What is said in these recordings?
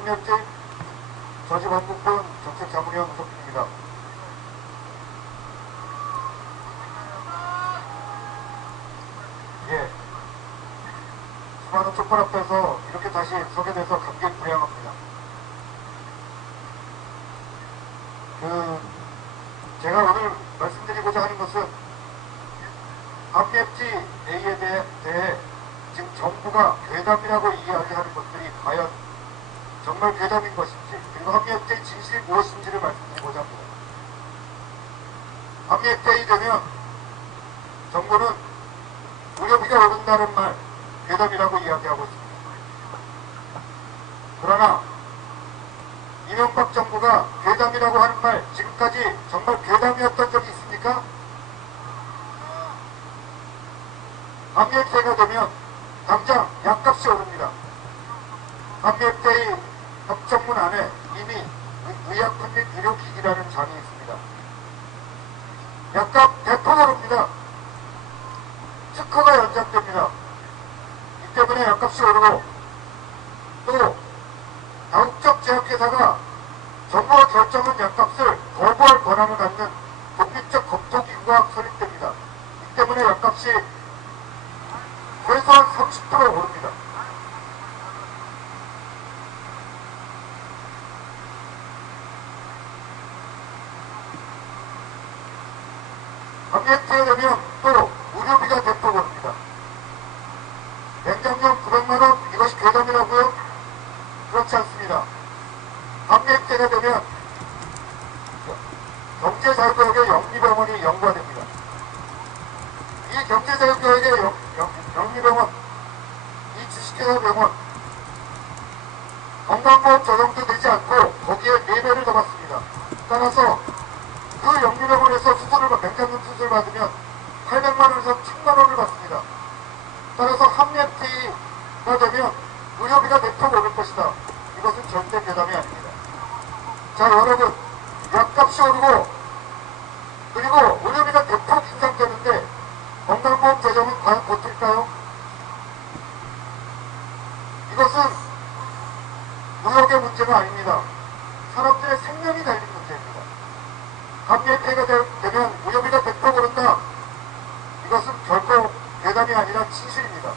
항력진 저지원국군 정책자문위원 우석입니다. 예, 수많은 촛불 앞에서 이렇게 다시 서게 돼서 감개무량합니다. 제가 오늘 말씀드리고자 하는 것은 합리협지 A에 대해 지금 정부가 괴담이라고 이야기하는 것들이 과연 정말 괴담인 것인지, 그리고 합리협지의 진실이 무엇인지를 말씀드리고자 합니다. 합리협지에 되면 정부는 무료비가 오른다는 말 괴담이라고 이야기하고 있습니다. 그러나 이명박 정부가 괴담이라고 하는 말 지금까지 정말 괴담이었던 적이 있습니까? 합리협지가 되면 당장 약값이 오릅니다. 합리협지의 협정문 안에 이미 의약품 및 의료기기라는 장이 있습니다. 약값 대폭 오릅니다. 특허가 연장됩니다. 이 때문에 약값이 오르고, 또 다국적 제약회사가 정부가 결정한 약값을 거부할 권한을 갖는 독립적 검토기구가 설립됩니다. 이 때문에 약값이 최소한 30% 오릅니다. 합리협지에 되면 또 의료비가 대폭 오릅니다. 냉장용 900만원, 이것이 괴담이라고요? 그렇지 않습니다. 합리협지가 되면 경제자유구역의 영리병원이 연구화됩니다. 이 경제자유구역의 영리병원, 이 주식회사 병원, 건강보험 적용도 되지 않고 거기에 4배를 더 받습니다. 따라서 그 영리병원에서 맹장염 수술을 받으면 800만원에서 1000만원을 받습니다. 따라서 합리협지가 되면 의료비가 대폭 오를 것이다. 이것은 절대 괴담이 아닙니다. 자, 여러분, 약값이 오르고 그리고 의료비가 대폭 인상되는데 건강보험 재정은 과연 버틸까요? 이것은 무역의 문제가 아닙니다. 사람들의 생명이 달린 문제입니다. 합리협지가 되면 의료비가 대폭 오른다. 이것은 결코 괴담이 아니라 진실입니다.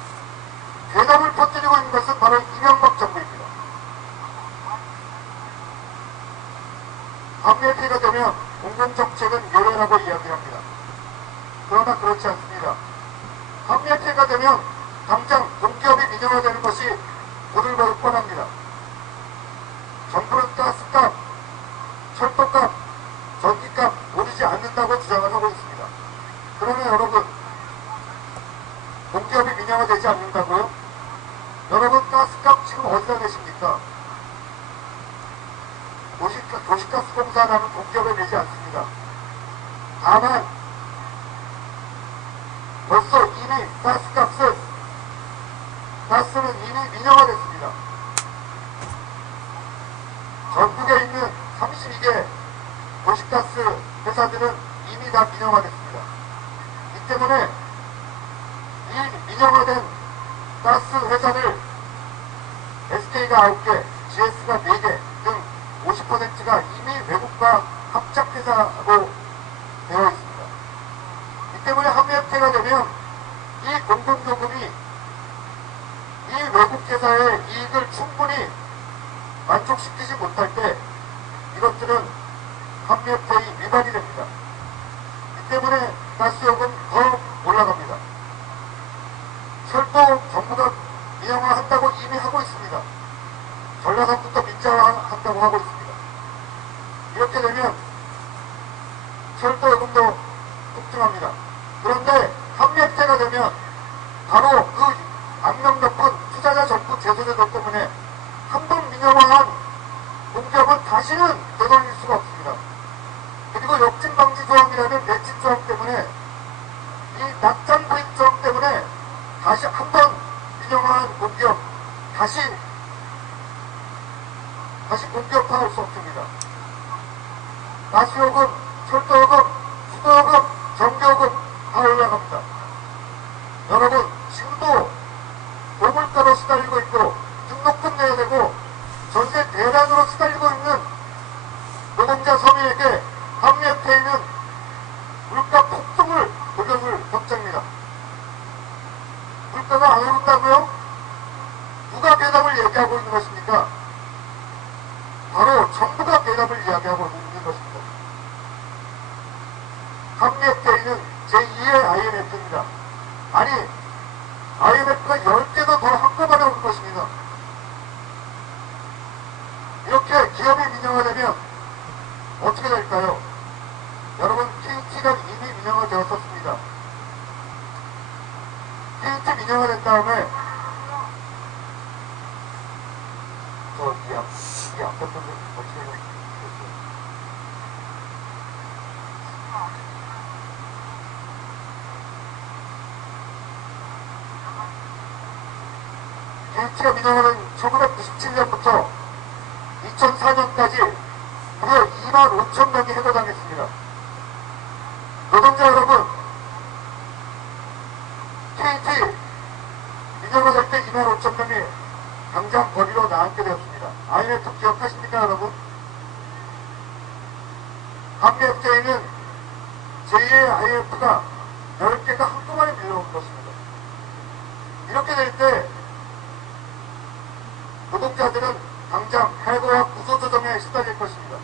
괴담을 퍼뜨리고 있는 것은 바로 이명박 정부입니다. 합리협지가 되면 공공정책은 요래라고 이야기합니다. 그러나 그렇지 않습니다. 합리협지가 되면 당장 공기업이 민영화되는 것이 보들보들 뻔합니다. 정부는 가스값, 철도값, 전기값 오르지 않는다고 주장을 하고 있습니다. 그러면 여러분, 공기업이 민영화되지 않는다고요? 여러분, 가스값 지금 어디다 내십니까? 도시가스공사라는 공기업에 내지 않습니다. 다만 벌써 이미 가스는 이미 민영화됐습니다. 전국에 있는 32개 도시가스 회사들은 이미 다 민영화됐습니다. 이 때문에 이 민영화된 가스 회사를 SK가 9개, GS가 4개 등 50%가 이미 외국과 합작회사로 되어 있습니다. 이 때문에 합리협지가 되면 이 공동요금이 이 외국회사의 이익을 충분히 만족시키지 못할 때 이것들은 합리협지의 위반이 됩니다. 이 때문에 가스요금 더 올라갑니다. 철도 정부가 민영화한다고 이미 하고 있습니다. 전라선부터 민자화한다고 하고 있습니다. 이렇게 되면 철도 요금도 폭등합니다. 그런데 합리협지가 되면 바로 그 악명 높은 투자자 정부 제소제도 때문에 한 번 민영화한 공기업은 다시는 되돌릴 수가 없습니다. 그리고 역진방지 조항이라는 매칭 조항 때문에 이 낙장 구입 조항 때문에 다시 한 번 민영화한 공기업 다시 공기업화할 수 없습니다. 가스요금, 철도요금, 수도요금, 전기요금 다 올라갑니다. 여러분, 지금도 고물가로 시달리고 있고 등록금 내야 되고 전세 이야기하고 있는 것입니까? 바로 정부가 대답을 이야기하고 있는 것입니다. 한미FTA는 제2의 IMF입니다. 아니, IMF가 10개도 더 한꺼번에 오는 것입니다. 이렇게 기업이 민영화되면 어떻게 될까요? 여러분, KT가 이미 민영화되었었습니다. KT 민영화된 다음에 이 앞에 분들 어떻게 해요? KT가 민영화된 1997년부터 2004년까지 무려 2만 5천 명이 해고당했습니다. 노동자 여러분, KT 민영화될 때 2만 5천 명이 당장 거리로 나앉게 되었습니다. IMF 기억하십니까, 여러분? 한미FTA는 제2의 IMF가 10개가 한꺼번에 밀려온 것입니다. 이렇게 될 때 노동자들은 당장 해고와 구조조정에 시달릴 것입니다.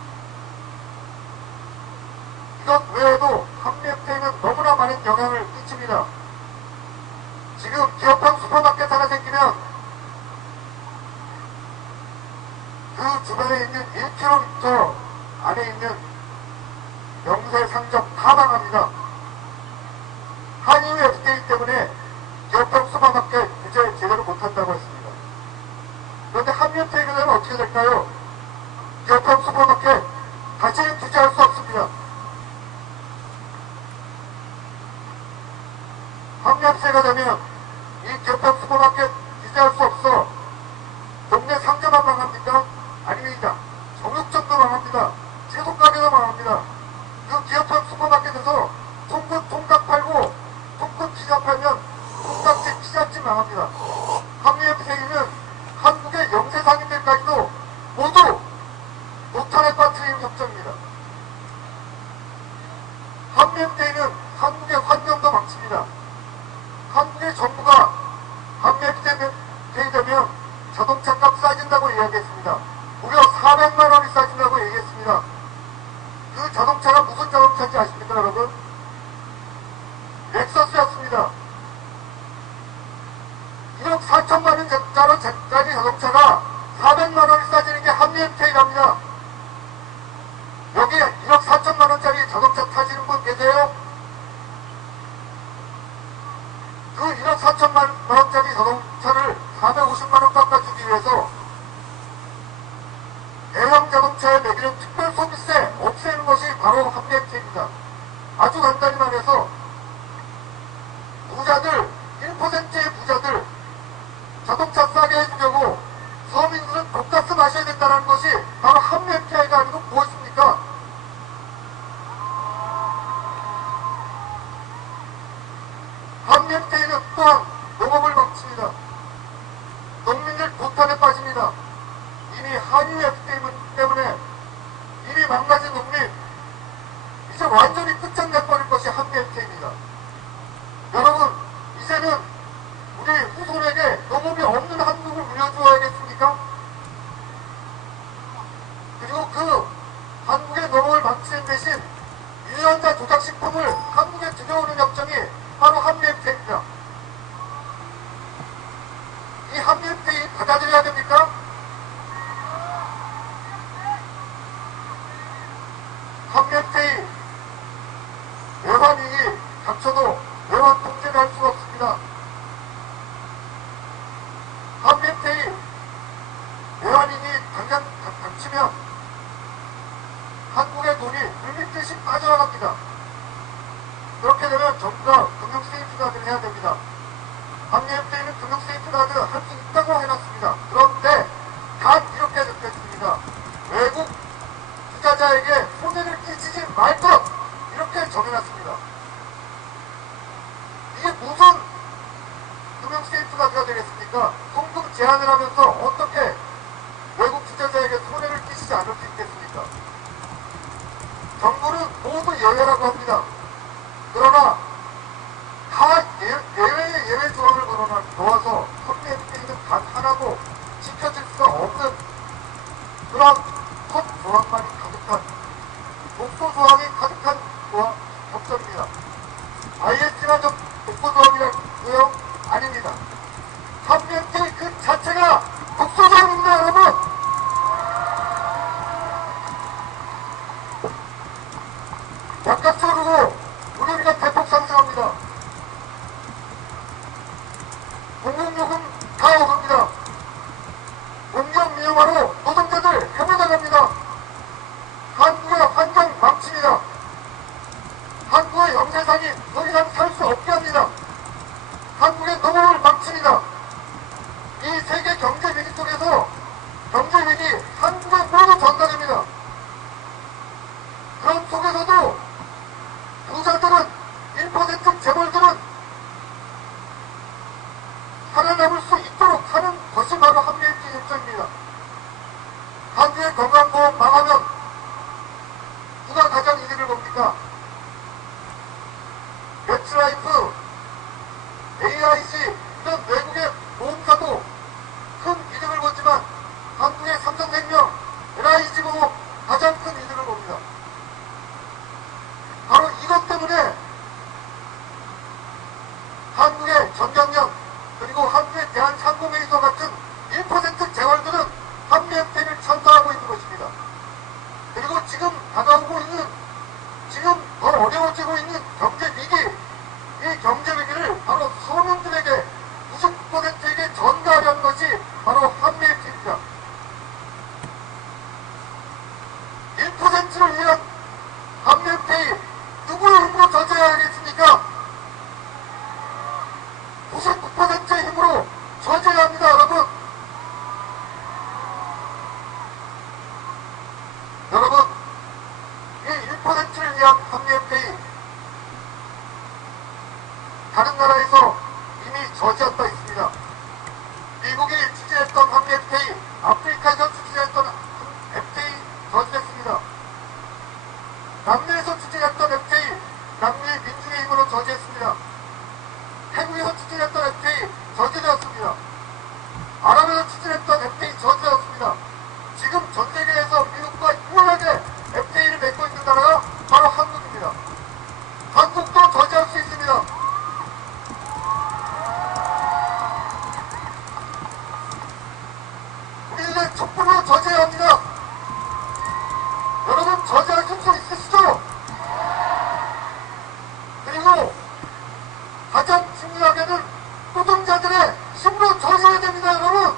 이것 외에도 한미FTA는 너무나 많은 영향을 끼칩니다. 지금 기업형 슈퍼마켓 하나 생기면 그 주변에 있는 1km 안에 있는 영세 상점 다 망합니다. 한EU FTA 때문에 기업형 슈퍼마켓 이제 제대로 못한다고 했습니다. 그런데 한미FTA가 되면 어떻게 될까요? 기업형 슈퍼마켓 다시는 규제할 수 없습니다. 한미FTA가 되면 이 기업형 슈퍼마켓 규제할 수 없어. 동네 상점만 망합니까? 아닙니다. 정육점도 망합니다. 채소가게도 망합니다. 그 기업형 슈퍼마켓에서 통닭 팔고 통닭 피자 팔면 통닭집 피자집 망합니다. 한미FTA는 한국의 영세 상인들까지도 모두 노탄에 빠뜨리는 협정입니다. 한미FTA는 한국의 환경도 망칩니다. 한국의 정부가 한미FTA 되면 자동차값 싸진다고 이야기했습니다. 무려 400만 원이 싸진다고 얘기했습니다. 그 자동차가 무슨 자동차인지 아십니까, 여러분? 렉서스였습니다. 1억 4천만 원짜리 자동차가 400만 원이 싸지는 게 한미FTA랍니다. 여기 1억 4천만 원짜리 자동차 타시는 분 계세요? 그 1억 4천만 원짜리 자동차를 450만 원 깎아주기 위해서 대형 자동차에 매기는 특별 소비세 없애는 것이 바로 한미FTA입니다. 아주 간단히 말해서 부자들, 1%의 부자들 자동차 싸게 해주려고 서민들은 독가스 마셔야 된다는 것이 바로 한미FTA가 아니고 무엇입니까? 한미FTA는 또한 농업을 망칩니다. 농민들 고탄에 빠집니다. 이미 한유 FTA 때문에 이미 망가진 농민 이제 완전히 끝장내버릴 것이 한미FTA입니다. 여러분, 이제는 우리 후손에게 농업이 없는 한국을 물려주어야겠습니까? 그리고 그 한국의 농업을 망치는 대신 유전자 조작식품을 한국에 들여오는 협정이 바로 한미FTA입니다. 이 한미FTA 받아들여야 됩니까? 한미FTA 외환위기 닥쳐도 외환 통제를 할 수가 없습니다. 한미FTA 외환위기 당장 닥치면 한국의 돈이 물밀듯이 빠져나갑니다. 그렇게 되면 정부가 금융 세이프가드를 해야 됩니다. 한미FTA는 금융 세이프가드 할 수 있다고 해놨습니다. 그런데 단 이렇게 느꼈습니다. 외국 투자자에게 손해를 끼치지 말 것! 이렇게 정해놨습니다. 이게 무슨 금융 세이프가드가 되겠습니까? 송금 제한을 하면서 어떻게 외국 투자자에게 손해를 끼치지 않을 수 있겠습니까? 정부는 모두 여야라고 그런 첫 조항만이 가득한, 독소 조항이 가득한 법정입니다. IS가 좀 독소 조항이라고요? 아닙니다. 한면태 그 자체가 독소 조항입니다, 여러분. 약값을 오르고 의료비가 대폭 상승합니다. 공공요금 다 오릅니다. 공정 민영화로 노동자들 해고당합니다. 한국의 환경 망칩니다. 한국의 영세상이 더 이상 살 수 없게 합니다. 한국의 노동을 망칩니다. 이 세계 경제 위기 속에서 경제 위기 한국에 모두 전달됩니다. 그런 속에서도 부자들은 1% 재벌들은 살아남을 수 있도록 하는 것이 바로 한미일지 일정입니다. 한국의 건강보험 망하면 누가 가장 이득을 봅니까? 매트라이프, AIC 이런 외국의 보험사도 큰 이득을 보지만 한국의 삼성생명, LIG보험 가장 큰 이득을 봅니다. 바로 이것 때문에 한국의 전경련 그리고 한국의 대한상공회의소 같은 1% 재벌들은 한미협회를 찬성하고 있는 것입니다. 그리고 지금 다가오고 있는, 지금 더 어려워지고 있는 경제 위기, 이 경제 위기를 바로 서민들에게 99%에게 전가하려는 것이 바로 한미협회입니다. 1%를 위한 한미협회의 누구의 힘으로 저지해야 하겠습니까? 99%의 힘으로 저지해야 합니다, 여러분. 여러분, 이 1%를 위한 한미협회의 다른 나라에서 이미 저지한 바 있습니다. 미국이 추진했던 한미협회의, 아프리카에서 추진했던 FTA 저지했습니다. 남미에서 추진했던 FTA, 남미의 민중의 힘으로 저지했습니다. 태국에서 추진했던 FTA 저지되었습니다. 아랍에서 추진했던 FTA 저지되었습니다. 지금 전 세계에서 미국과 유일하게 FTA를 맺고 있는 나라가 바로 한국입니다. 한국도 저지할 수 있습니다. 우리는 촛불로 저지해야 합니다. 여러분 저지하실 수 있으시죠? 그리고 가장 중요하게는 노동자들의 힘으로 저지해야 됩니다, 여러분.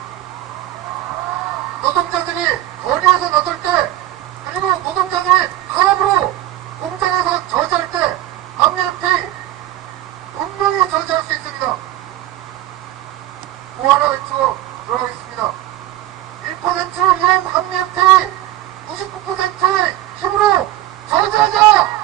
노동자들이 거리에서 나설 때, 그리고 노동자들이 하나로 공장에서 저지할 때 한미협회 분명히 저지할 수 있습니다. 뭐 하나 외치고 들어가겠습니다. 1%를 위한 한미협회 99%의 힘으로 저지하자!